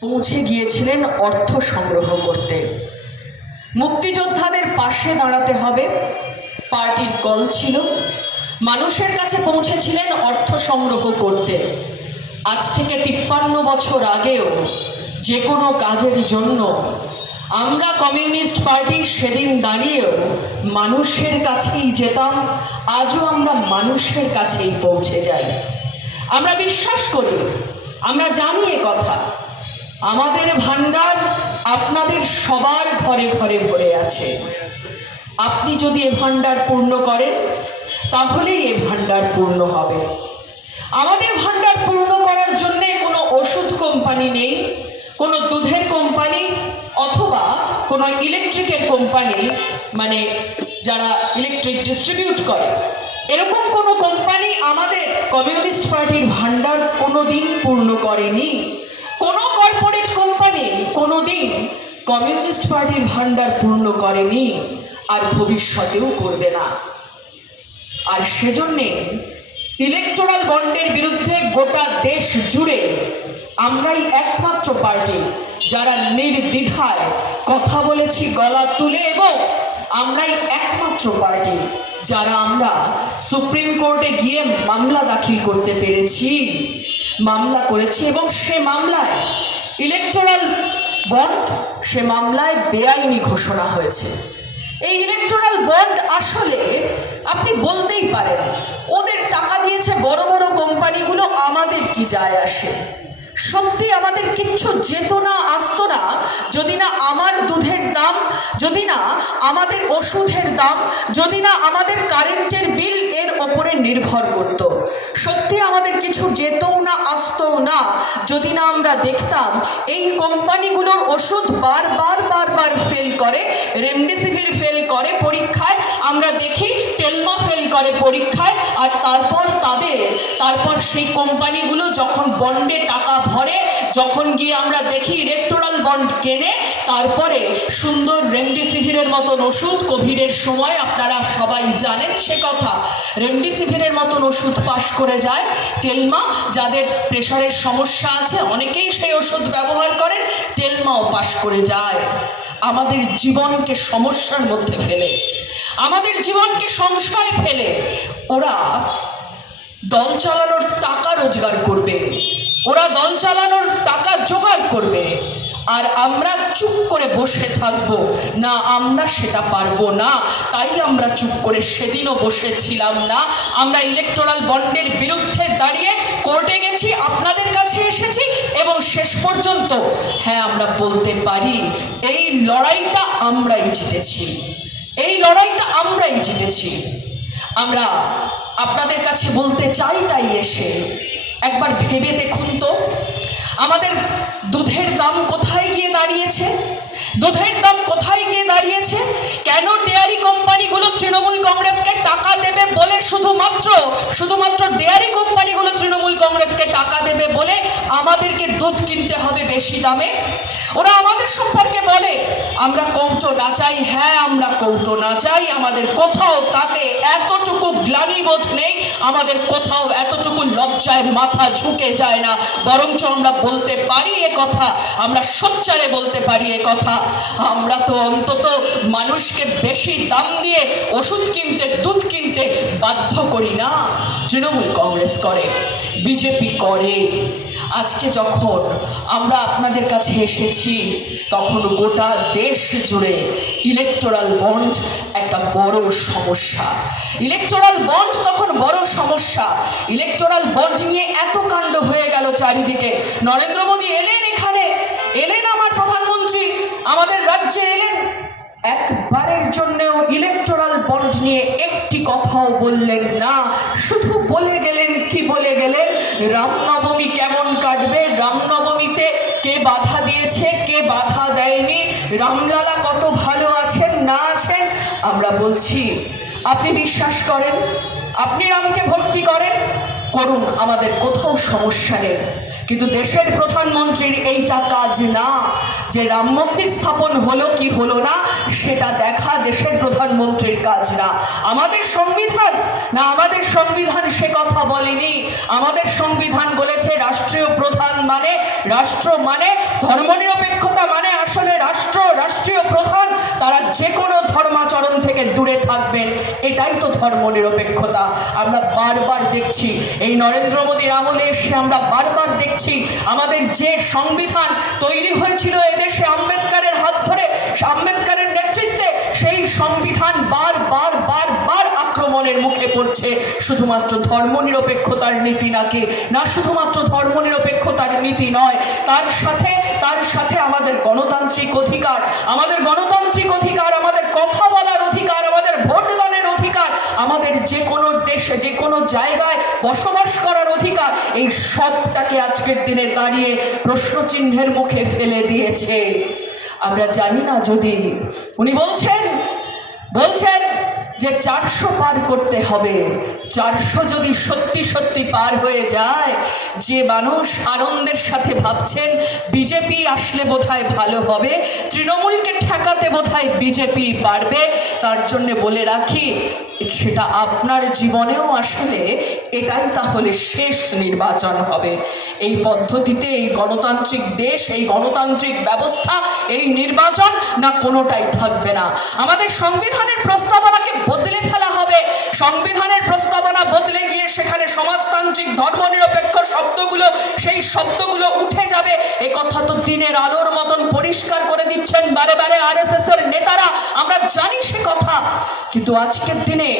পৌঁছে গিয়েছিলেন অর্থ সংগ্রহ করতে। মুক্তিযোদ্ধাদের পাশে দাঁড়াতে হবে। পার্টির কল ছিল। মানুষের কাছে পৌঁছেছিলেন অর্থ সংগ্রহ করতে। আজ থেকে তিপ্পান্ন বছর আগেও যে কোনো কাজের জন্য আমরা কমিউনিস্ট পার্টি সেদিন দাঁড়িয়েও মানুষের কাছেই যেতাম, আজও আমরা মানুষের কাছেই পৌঁছে যাই। আমরা বিশ্বাস করি, আমরা জানি কথা। আমাদের ভান্ডার আপনাদের সবার ঘরে ঘরে ভরে আছে। আপনি যদি এ ভান্ডার পূর্ণ করেন, তাহলেই এ ভান্ডার পূর্ণ হবে। আমাদের ভান্ডার পূর্ণ করার জন্যে কোনো ওষুধ কোম্পানি নেই, কোনো দুধের কোম্পানি অথবা কোনো ইলেকট্রিকের কোম্পানি মানে যারা ইলেকট্রিক ডিস্ট্রিবিউট করে। এরকম কোনো কোম্পানি আমাদের কমিউনিস্ট পার্টির ভান্ডার কোনো দিন পূর্ণ করেনি। কোনো কর্পোরেট কোম্পানি কোনোদিন কমিউনিস্ট পার্টির ভান্ডার পূর্ণ করেনি আর ভবিষ্যতেও করবে না। আর সেজন্যে ইলেকটোরাল বন্ডের বিরুদ্ধে গোটা দেশ জুড়ে আমরাই একমাত্র পার্টি যারা নির্দ্বিধায় কথা বলেছি, গলা তুলে এবং আমরাই একমাত্র পার্টি যারা আমরা সুপ্রিম কোর্টে গিয়ে মামলা দাখিল করতে পেরেছি, মামলা করেছি এবং সে মামলায় ইলেকটোরাল বন্ড সে মামলায় বেআইনি ঘোষণা হয়েছে। এই ইলেকটোরাল বন্ড আসলে আপনি বলতেই পারেন, ওদের টাকা দিয়েছে বড় বড় কোম্পানিগুলো, আমাদের কি যায় আসে? সত্যি আমাদের কিচ্ছু যেত না, আসতো না। যদি না আমার দুধের দাম, যদি না আমাদের ওষুধের দাম, যদি না আমাদের কারেন্টের বিল এর ওপরে নির্ভর করত। সত্যি আমাদের কিছু যেতও না, আসতোও না। যদি না আমরা দেখতাম এই কোম্পানিগুলোর ওষুধ বারবার বারবার ফেল করে, রেমডেসিভির ফেল করে পরীক্ষায়, আমরা দেখি টেলমা ফেল করে পরীক্ষায়, আর তারপর তাদের, তারপর সেই কোম্পানিগুলো যখন বন্ডে টাকা ভরে যখন গিয়ে আমরা দেখি ইলেকটোরাল বন্ড কেনে তারপরে সুন্দর রেমডেসিভিরের মতন ওষুধ, কোভিডের সময় আপনারা সবাই জানেন সে কথা। রেমডেসিভিরের মতন ওষুধ পাশ করে যায় টেলমা, যাদের প্রেশারের সমস্যা আছে, অনেকেই সেই ওষুধ ব্যবহার করেন, টেলমাও পাশ করে যায়। আমাদের জীবনকে সমস্যার মধ্যে ফেলে। আমাদের জীবনকে সংশয় ফেলে। ওরা দল চালানোর টাকা রোজগার করবে। ওরা দল চালানোর টাকা জোগাড় করবে। আর আমরা চুপ করে বসে থাকব। না, আমরা সেটা পারব না। তাই আমরা চুপ করে সেদিনও বসেছিলাম না। আমরা ইলেকটোরাল বন্ডের বিরুদ্ধে দাঁড়িয়ে কোর্টে গেছি, আপনাদের কাছে এসেছি এবং শেষ পর্যন্ত হ্যাঁ আমরা বলতে পারি, এই লড়াইটা আমরাই জিতেছি। এই লড়াইটা আমরাই জিতেছি। আমরা আপনাদের কাছে বলতে চাই তাই এসে একবার ভেবে দেখুন তো আমাদের দুধের দাম কোথায় গিয়ে দাঁড়িয়েছে? দুধের দাম কোথায় গিয়ে দাঁড়িয়েছে? কেন ডেয়ারি কোম্পানিগুলো তৃণমূল কংগ্রেসকে টাকা দেবে বলে শুধুমাত্র শুধুমাত্র ডেয়ারি কোম্পানিগুলো তৃণমূল কংগ্রেসকে টাকা দেবে বলে আমাদেরকে দুধ কিনতে হবে বেশি দামে? ওরা আমাদের সম্পর্কে বলে, আমরা কৌটো না চাই। হ্যাঁ আমরা কৌটো না চাই। আমাদের কোথাও তাতে এতটুকু গ্লানিবোধ নেই। আমাদের কোথাও এতটুকু লজ্জায় মাথা ঝুঁকে যায় না। বরঞ্চ আমরা বলতে পারি এ কথা। আমরা সোচ্চারে বলতে পারি এ কথা। আমরা তো অন্তত মানুষকে বেশি দাম দিয়ে ওষুধ কিনতে, দুধ কিনতে বাধ্য করি না। তৃণমূল কংগ্রেস করে, বিজেপি করে। আজকে যখন আমরা আপনাদের কাছে এসেছি, তখন গোটা দেশ জুড়ে ইলেকটোরাল বন্ড একটা বড় সমস্যা। ইলেকটোরাল বন্ড তখন বড় সমস্যা। ইলেকটোরাল বন্ড নিয়ে এত কাণ্ড হয়ে গেল চারিদিকে। নরেন্দ্র মোদী এলেন এখানে, এলেন আমার আমাদের রাজ্যে এলেন। একবারের জন্যেও ইলেকটোরাল বন্ড নিয়ে একটি কথাও বললেন না। শুধু বলে গেলেন কি বলে গেলেন? রামনবমী কেমন কাটবে? রামনবমীতে কে বাধা দিয়েছে? কে বাধা দেয়নি? রামলালা কত ভালো আছেন, না আছেন? আমরা বলছি, আপনি বিশ্বাস করেন? আপনি রামকে ভক্তি করেন? করুন, আমাদের কোথাও সমস্যা নেই। কিন্তু দেশের প্রধানমন্ত্রীর এইটা কাজ না। যে রাম মন্দির স্থাপন হলো কি হলো না, সেটা দেখা দেশের প্রধানমন্ত্রীর কাজ না। আমাদের সংবিধান না আমাদের সংবিধান সে কথা বলেনি। আমাদের সংবিধান বলেছে রাষ্ট্রীয় প্রধান মানে রাষ্ট্র মানে ধর্মনিরপেক্ষতা মানে আসলে রাষ্ট্র, রাষ্ট্রীয় প্রধান। তারা যে কোনো ধর্মাচরণ থেকে দূরে থাকবেন। এটাই তো ধর্মনিরপেক্ষতা। আমরা বারবার দেখছি, এই নরেন্দ্র মোদীর আমলে এসে আমরা বারবার দেখছি, আমাদের যে সংবিধান তৈরি হয়েছিল এদেশে, আম্বেদকারের হাত ধরে আম্বেদকারের নেতৃত্বে সেই সংবিধান বার বার বার বার আক্রমণের মুখে পড়ছে। শুধুমাত্র ধর্মনিরপেক্ষতার নীতি নাকি? না, শুধুমাত্র ধর্মনিরপেক্ষতার নীতি নয়, তার সাথে তার সাথে আমাদের গণতান্ত্রিক অধিকার, আমাদের গণতান্ত্রিক অধিকার, আমাদের কথা বলার অধিকার, আমাদের ভোট দানের অধিকার, আমাদের যে কোনো দেশে যে কোনো জায়গায় বসবাস করার অধিকার, এই সবটাকে আজকের দিনে দাঁড়িয়ে প্রশ্নচিহ্নের মুখে ফেলে দিয়েছে। আমরা জানি না যদি উনি বলছেন বলছেন যে চারশো পার করতে হবে। চারশো যদি সত্যি সত্যি পার হয়ে যায়, যে মানুষ আনন্দের সাথে ভাবছেন, বিজেপি আসলে বোধহয় ভালো হবে, তৃণমূলকে ঠেকাতে বোধহয় বিজেপি পারবে, তার জন্য বলে রাখি, সেটা আপনার জীবনেও আসলে এটাই তাহলে শেষ নির্বাচন হবে। এই পদ্ধতিতে এই গণতান্ত্রিক দেশ, এই গণতান্ত্রিক ব্যবস্থা, এই নির্বাচন না কোনোটাই থাকবে না। আমাদের সংবিধানের প্রস্তাবনাকে বদলে ফেলা হবে। সংবিধানের প্রস্তাবনা বদলে গিয়ে সেখানে সমাজতান্ত্রিক, ধর্মনিরপেক্ষ শব্দগুলো, সেই শব্দগুলো উঠে যাবে। এ কথা তো দিনের আলোর মতন পরিষ্কার করে দিচ্ছেন বারে বারে আরএসএস এর নেতারা। আমরা জানি সে কথা। কিন্তু আজকের দিনে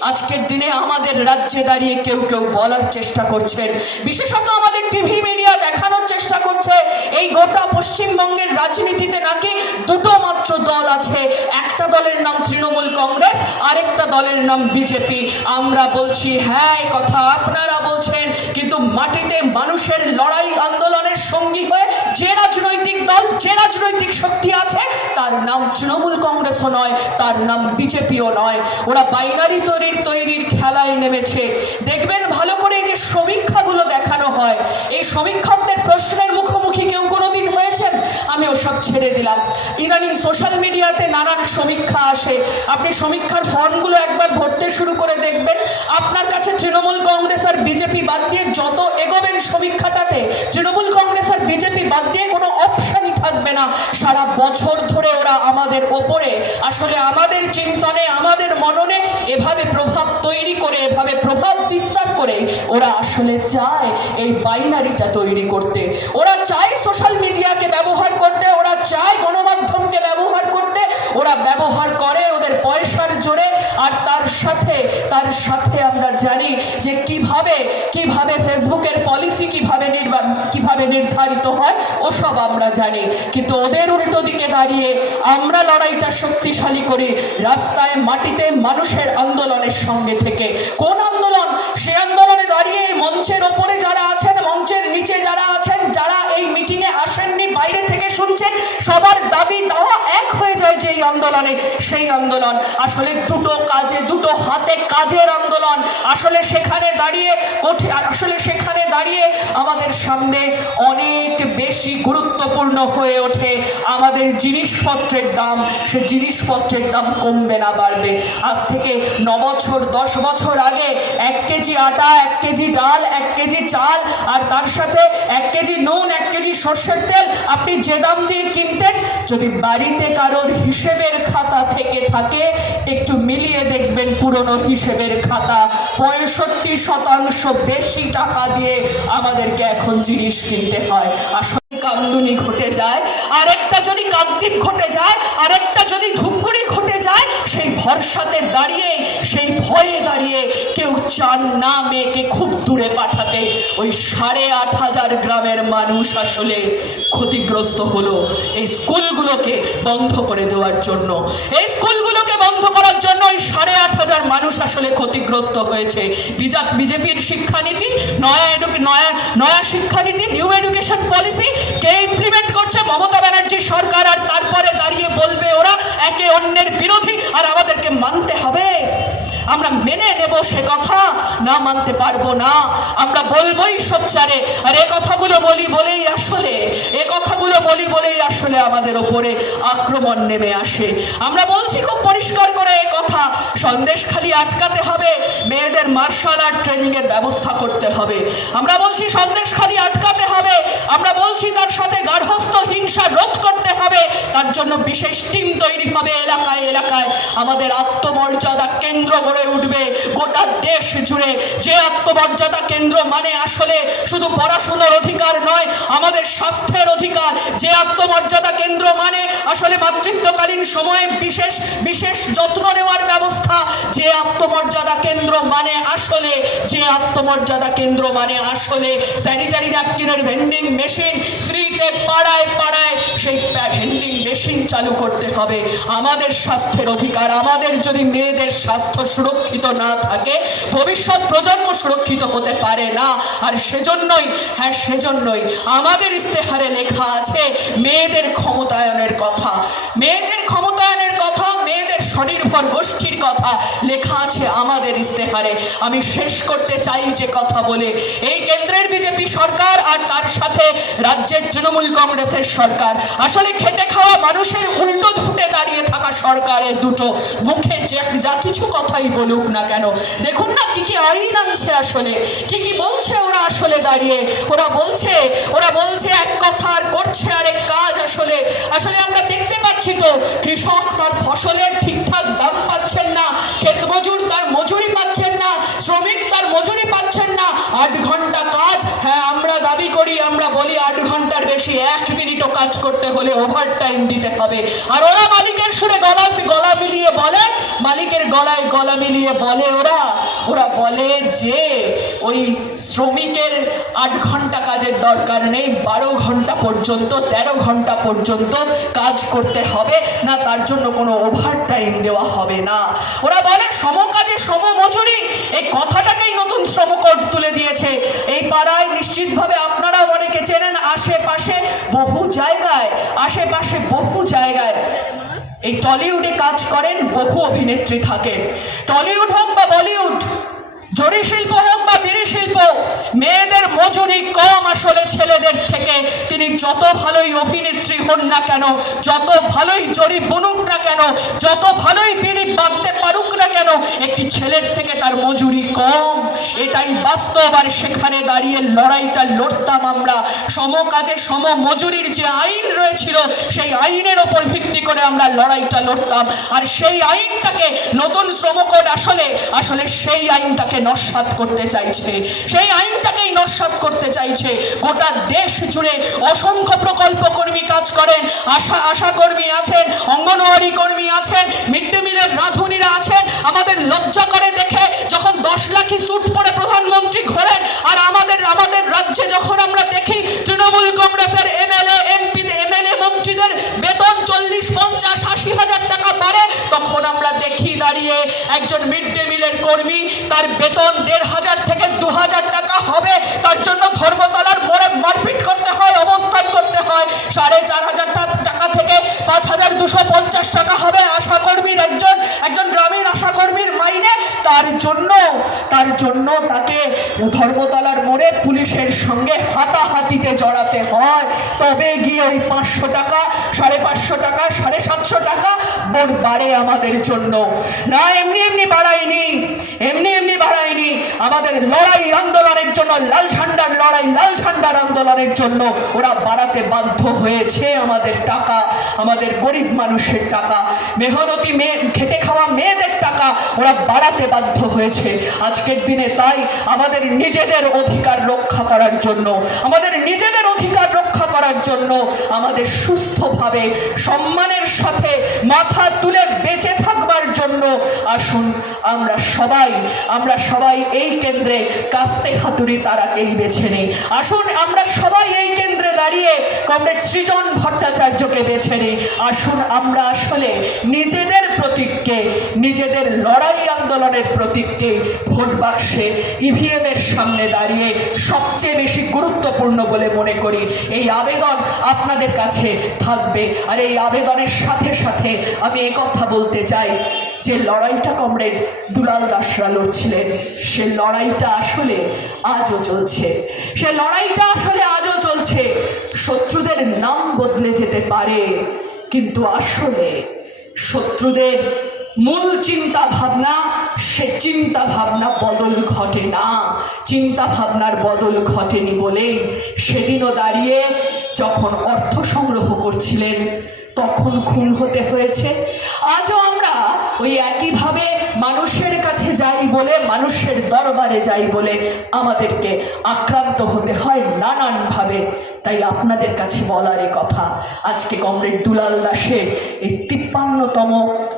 আজকের দিনে আমাদের রাজ্যে দাঁড়িয়ে কেউ কেউ বলার চেষ্টা করছেন। বিশেষত আমাদের টিভি মিডিয়া দেখানোর চেষ্টা করছে। এই গোটা পশ্চিমবঙ্গের রাজনীতিতে নাকি দুটো মাত্র দল আছে। একটা দলের নাম তৃণমূল কংগ্রেস আরেকটা দলের নাম বিজেপি। আমরা বলছি হ্যাঁ কথা আপনারা বলছেন, কিন্তু মাটিতে মানুষের লড়াই আন্দোলনের সঙ্গী হয়ে যে রাজনৈতিক দল যে রাজনৈতিক শক্তি আছে, তার নাম তৃণমূল কংগ্রেসও নয়, তার নাম বিজেপিও নয়। ওরা বাইনারি তৈরির তৈরির খেলায় নেমেছে। দেখবেন ভালো করে যে সমীক্ষাগুলো দেখানো হয়, এই সমীক্ষকদের প্রশ্নের মুখোমুখি কেউ কোনোদিন হয়েছেন? আমি ওসব ছেড়ে দিলাম। ইদানিং সোশ্যাল মিডিয়াতে নানান সমীক্ষা আসে। আপনি সমীক্ষার ফর্মগুলো একবার ভরতে শুরু করে দেখবেন, আপনার কাছে তৃণমূল কংগ্রেস আর বিজেপি বাদ দিয়ে যত এগোবেন সমীক্ষাটাতে, তৃণমূল কংগ্রেস আর বিজেপি বাদ দিয়ে কোনো অপশানই থাকবে না। সারা বছর ধরে ওরা আমাদের ওপরে, আসলে আমাদের চিন্তনে, আমাদের মননে এভাবে প্রভাব তৈরি করে, এভাবে প্রভাব বিস্তার করে ওরা আসলে চায় এই বাইনারিটা তৈরি করতে। ওরা চায় সোশ্যাল মিডিয়াকে ব্যবহার করতে, ওরা চায় গণমাধ্যমকে ব্যবহার করতে, ওরা ব্যবহার করে পয়সার জোরে আর তার সাথে তার সাথে আমরা জানি যে কীভাবে কীভাবে ফেসবুকের পলিসি কীভাবে নির্বাণ কীভাবে নির্ধারিত হয়, ওসব আমরা জানি। কিন্তু ওদের উল্টো দিকে দাঁড়িয়ে আমরা লড়াইটা শক্তিশালী করি রাস্তায়, মাটিতে, মানুষের আন্দোলনের সঙ্গে থেকে। কোন আন্দোলন? সে আন্দোলনে দাঁড়িয়ে মঞ্চের ওপরে যারা আছেন, মঞ্চের নিচে যারা আছেন, যারা এই মিটিংয়ে আসেননি, বাইরে থেকে শুনছেন সবার দাবি দাওয়া এক হয়ে যায় যেই আন্দোলনে, সেই আন্দোলন। আসলে দুটো কাজে, দুটো হাতে কাজের আন্দোলন। আসলে সেখানে দাঁড়িয়ে কঠিন আসলে সেখানে দাঁড়িয়ে আমাদের সামনে অনেক বেশি গুরুত্বপূর্ণ হয়ে ওঠে। আমাদের জিনিসপত্রের দাম, সে জিনিসপত্রের দাম কমবে না, বাড়বে। আজ থেকে ন বছর, দশ বছর আগে এক কেজি আটা, এক কেজি ডাল, এক কেজি চাল, আর তার সাথে এক কেজি নুন, এক কেজি সর্ষের তেল, আপনি যে দাম দিয়ে কিনতেন যদি বাড়িতে কারোর হিসেবের খাতা থেকে থাকে, একটু মিলিয়ে দেখবেন পুরনো হিসেবের খাতা। পঁয়ষট্টি শতাংশ বেশি টাকা দিয়ে আমাদেরকে এখন জিনিস কিনতে হয়। আসলে কান্দুনি ঘটে যায়, আরেকটা যদি কান্তিক ঘটে যায়, আরেকটা যদি ধূপগুড়ি ঘটে যায়, সেই ভরসাতে দাঁড়িয়ে, সেই ভয়ে দাঁড়িয়ে কেউ চান না মেয়েকে খুব দূরে পাঠাতে। ওই সাড়ে আট হাজার গ্রামের মানুষ আসলে ক্ষতিগ্রস্ত হলো এই স্কুলগুলোকে বন্ধ করে দেওয়ার জন্য। এই স্কুলগুলোকে বন্ধ করার জন্য ওই সাড়ে আট হাজার মানুষ আসলে ক্ষতিগ্রস্ত হয়েছে। বিজা- বিজেপির শিক্ষানীতি, নয়া এডুকে, নয়া নয়া শিক্ষানীতি, নিউ এডুকেশন পলিসি কে ইমপ্লিমেন্ট করছে মমতা ব্যানার্জি সরকার আর তারপরে দাঁড়িয়ে বলবে ওরা একে অন্যের বিরোধী আর আমাদেরকে মানতে হবে। আমরা মেনে নেব সে কথা। না মানতে পারব না। আমরা বলবোই সোচ্চারে। আর এ কথাগুলো বলি বলেই আসলে, এ কথাগুলো বলি বলেই আসলে আমাদের ওপরে আক্রমণ নেমে আসে। আমরা বলছি খুব পরিষ্কার করে এ কথা। সন্দেশ খালি আটকাতে হবে। মেয়েদের মার্শাল আর্ট ট্রেনিংয়ের ব্যবস্থা করতে হবে। আমরা বলছি সন্দেশ খালি আটকাতে হবে। আমরা বলছি তার সাথে গার্হস্থ হিংসা রোধ করতে হবে। তার জন্য বিশেষ টিম তৈরি হবে এলাকায় এলাকায়। আমাদের আত্মমর্যাদা কেন্দ্র গড়ে উঠবে, গোটা দেশ জুড়ে। যে আত্মমর্যাদা কেন্দ্র মানে আসলে শুধু পড়াশোনার অধিকার নয়, আমাদের স্বাস্থ্যের অধিকার। যে আত্মমর্যাদা কেন্দ্র মানে আসলে মাতৃত্বকালীন সময়ে বিশেষ বিশেষ যত্ন নেওয়ার ব্যবস্থা। যে আত্মমর্যাদা কেন্দ্র মানে আসলে, যে আত্মমর্যাদা কেন্দ্র মানে আসলে স্যানিটারি ন্যাপকিনের ভেন্ডিং মেশিন ফ্রিতে পাড়ায় পাড়ায় সেই ভেন্ডিং মেশিন চালু করতে হবে। আমাদের স্বাস্থ্যের অধিকার, আমাদের যদি মেয়েদের স্বাস্থ্য সুরক্ষিত না থাকে, ভবিষ্যৎ প্রজন্ম সুরক্ষিত হতে পারে না। আর সেজন্যই হ্যাঁ সেজন্যই আমাদের ইস্তেহারে লেখা আছে, মেয়েদের ক্ষমতায়নের কথা। মেয়েদের ক্ষমতায়নের কথা, মেয়েদের স্বনির্ভর গোষ্ঠীর কথা লেখা আছে আমাদের ইস্তেহারে। আমি শেষ করতে চাই যে কথা বলে। এই কেন্দ্রের বিজেপি সরকার আর তার সাথে রাজ্যের তৃণমূল কংগ্রেসের সরকার। আসলে খেটে খাওয়া মানুষের উল্টো ফুটে দাঁড়িয়ে থাকা সরকারের দুটো মুখে যা কিছু কথাই বলুক না কেন। দেখুন না কি কি আইন আনছে আসলে। কি কি বলছে ওরা আসলে দাঁড়িয়ে। ওরা বলছে ওরা বলছে এক কথা আর করছে আরেক কাজ আসলে। আসলে আমরা দেখতে পাচ্ছি তো কৃষক তার ফসলের ঠিকঠাক দাম পাচ্ছেন না ক্ষেত মজুর তার মজুরি পাচ্ছেন না শ্রমিক তার মজুরি পাচ্ছেন না আট ঘণ্টা কাজ হ্যাঁ আমরা দাবি করি আমরা বলি আট ঘণ্টার বেশি এক মিনিটও কাজ করতে হলে ওভার টাইম দিতে হবে। আর ওরা মালিকের সুরে গলা গলা মিলিয়ে বলে, মালিকের গলায় গলা মিলিয়ে বলে ওরা। ওরা বলে যে, ওই শ্রমিকের আট ঘণ্টা কাজের দরকার নেই, বারো ঘণ্টা পর্যন্ত, তেরো ঘণ্টা পর্যন্ত কাজ করতে হবে, না তার জন্য কোনো ওভার টাইম দেওয়া হবে না। ওরা বলে সমকাজে সমমজুরি এই কথাটাকেই নতুন শ্রমকোড তুলে দিয়েছে। এই পাড়ায় নিশ্চিতভাবে আপনারাও অনেকে চেনেন, আশেপাশে বহু জায়গায়, আশেপাশে বহু জায়গায়। এই টলিউডে কাজ করেন বহু অভিনেত্রী থাকেন টলিউড হোক বা বলিউড জরি শিল্প হোক বা বিড়ি শিল্প মেয়েদের মজুরি কম আসলে ছেলেদের থেকে তিনি যত ভালোই অভিনেত্রী হন না কেন, যত ভালোই জরি বুনুক না কেন, যত ভালোই বিড়ি বাঁধতে পারুক না কেন, একটি ছেলের থেকে তার মজুরি কম। এটাই বাস্তব আর সেখানে দাঁড়িয়ে লড়াইটা লড়তাম আমরা। সমকাজে সম মজুরির যে আইন রয়েছিল, সেই আইনের ওপর ভিত্তি করে আমরা লড়াইটা লড়তাম। আর সেই আইনটাকে নতুন শ্রমকোড আসলে আসলে সেই আইনটাকে নস্বাত করতে চাইছে। সেই আইনটাকেই নস্বাত করতে চাইছে। গোটা দেশ জুড়ে অসংখ্য প্রকল্প কর্মী কাজ করেন, আশা আশা কর্মী আছেন, অঙ্গনওয়াড়ি কর্মী আছেন মিড ডে মিলের রাঁধুনিরা আছেন। আমাদের লজ্জা করে দেখে যখন দশ লাখি স্যুট পরে প্রধানমন্ত্রী ঘোরেন, আর আমাদের আমাদের রাজ্যে যখন আমরা দেখি তৃণমূল কংগ্রেসের এমএলএ এমপি এমএলএ মন্ত্রীদের বেতন চল্লিশ, পঞ্চাশ, আশি হাজার টাকা বাড়ে, তখন আমরা দেখি দাঁড়িয়ে একজন মিড ডে মিলের কর্মী, তার বেতন দেড় হাজার থেকে দু হাজার টাকা হবে, তার জন্য ধর্মতলার মোড়ে মারপিট করতে হয় অবস্থান করতে হয় সাড়ে চার হাজার টাকা থেকে পাঁচ হাজার দুশো পঞ্চাশ টাকা হবে আশা কর্মীর একজন একজন গ্রামীণ আশা কর্মীর মাইনে। তার জন্য তার জন্য তাকে ধর্মতলার মোড়ে পুলিশের সঙ্গে হাতাহাতিতে জড়াতে হয়। তবে গিয়ে ওই পাঁচশো টাকা, সাড়ে পাঁচশো টাকা, সাড়ে সাতশো টাকা বোর বাড়ে আমাদের জন্য। না, এমনি এমনি বাড়ায়নি। এমনি এমনি বাড়ায়নি। আমাদের লড়াই আন্দোলনের জন্য লাল ঝান্ডার লড়াই লাল ঝান্ডার আন্দোলনের জন্য ওরা বাড়াতে বাধ্য হয়েছে আমাদের টাকা, আমাদের গরিব মানুষের টাকা, মেহনতি মেয়ে, খেটে খাওয়া মেয়েদের টাকা ওরা বাড়াতে বাধ্য হয়েছে। আজকের দিনে তাই আমাদের নিজেদের অধিকার রক্ষা করার জন্য, আমাদের নিজেদের অধিকার রক্ষা করার জন্য আমাদের সুস্থভাবে সম্মানের সাথে মাথা তুলে বেঁচে থাকবার জন্য আসুন আমরা সবাই আমরা সবাই এই কেন্দ্রে কাস্তে হাতুড়ি তারাকেই বেছে নিই। আসুন, আমরা সবাই এই কেন্দ্রে দাঁড়িয়ে কমরেড সৃজন ভট্টাচার্যকে বেছে নিই। আসুন, আমরা আসলে নিজেদের প্রতীককে, নিজেদের লড়াই আন্দোলনের প্রতীককে ভোট বাক্সে ইভিএম এর সামনে দাঁড়িয়ে সবচেয়ে বেশি গুরুত্বপূর্ণ বলে মনে করি। এই আবেদন আপনাদের কাছে থাকবে। আর এই আবেদনের সাথে সাথে আমি কথা বলতে চাই। যে লড়াইটা কমরেড দুলাল দাসরা লড়ছিলেন, সে লড়াইটা আসলে আজও চলছে। সে লড়াইটা আসলে আজও চলছে। শত্রুদের নাম বদলে যেতে পারে, কিন্তু আসলে শত্রুদের মূল চিন্তা ভাবনা সে চিন্তা ভাবনা বদল ঘটে না। চিন্তা ভাবনার বদল ঘটেনি বলেই সেদিনও দাঁড়িয়ে যখন অর্থ সংগ্রহ করছিলেন তখন খুন হতে হয়েছে। আজও আমরা ওই একইভাবে মানুষের কাছে যাই বলে, মানুষের দরবারে যাই বলে আমাদেরকে আক্রান্ত হতে হয় নানানভাবে। তাই আপনাদের কাছে বলারই কথা, আজকে কমরেড দুলাল দাসের এই তিপ্পান্নতম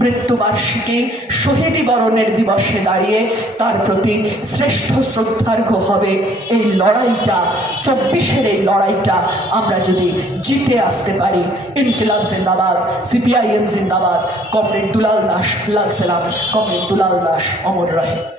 মৃত্যুবার্ষিকী শহীদী বরণের দিবসে দাঁড়িয়ে তার প্রতি শ্রেষ্ঠ শ্রদ্ধার্ঘ হবে এই লড়াইটা, চব্বিশের এই লড়াইটা আমরা যদি জিতে আসতে পারি। ইনকিলাব জিন্দাবাদ সিপিআইএম জিন্দাবাদ। কমরেড দুলাল দাস লাল সেলাম। কমরেড দুলাল দাস অমর রহে।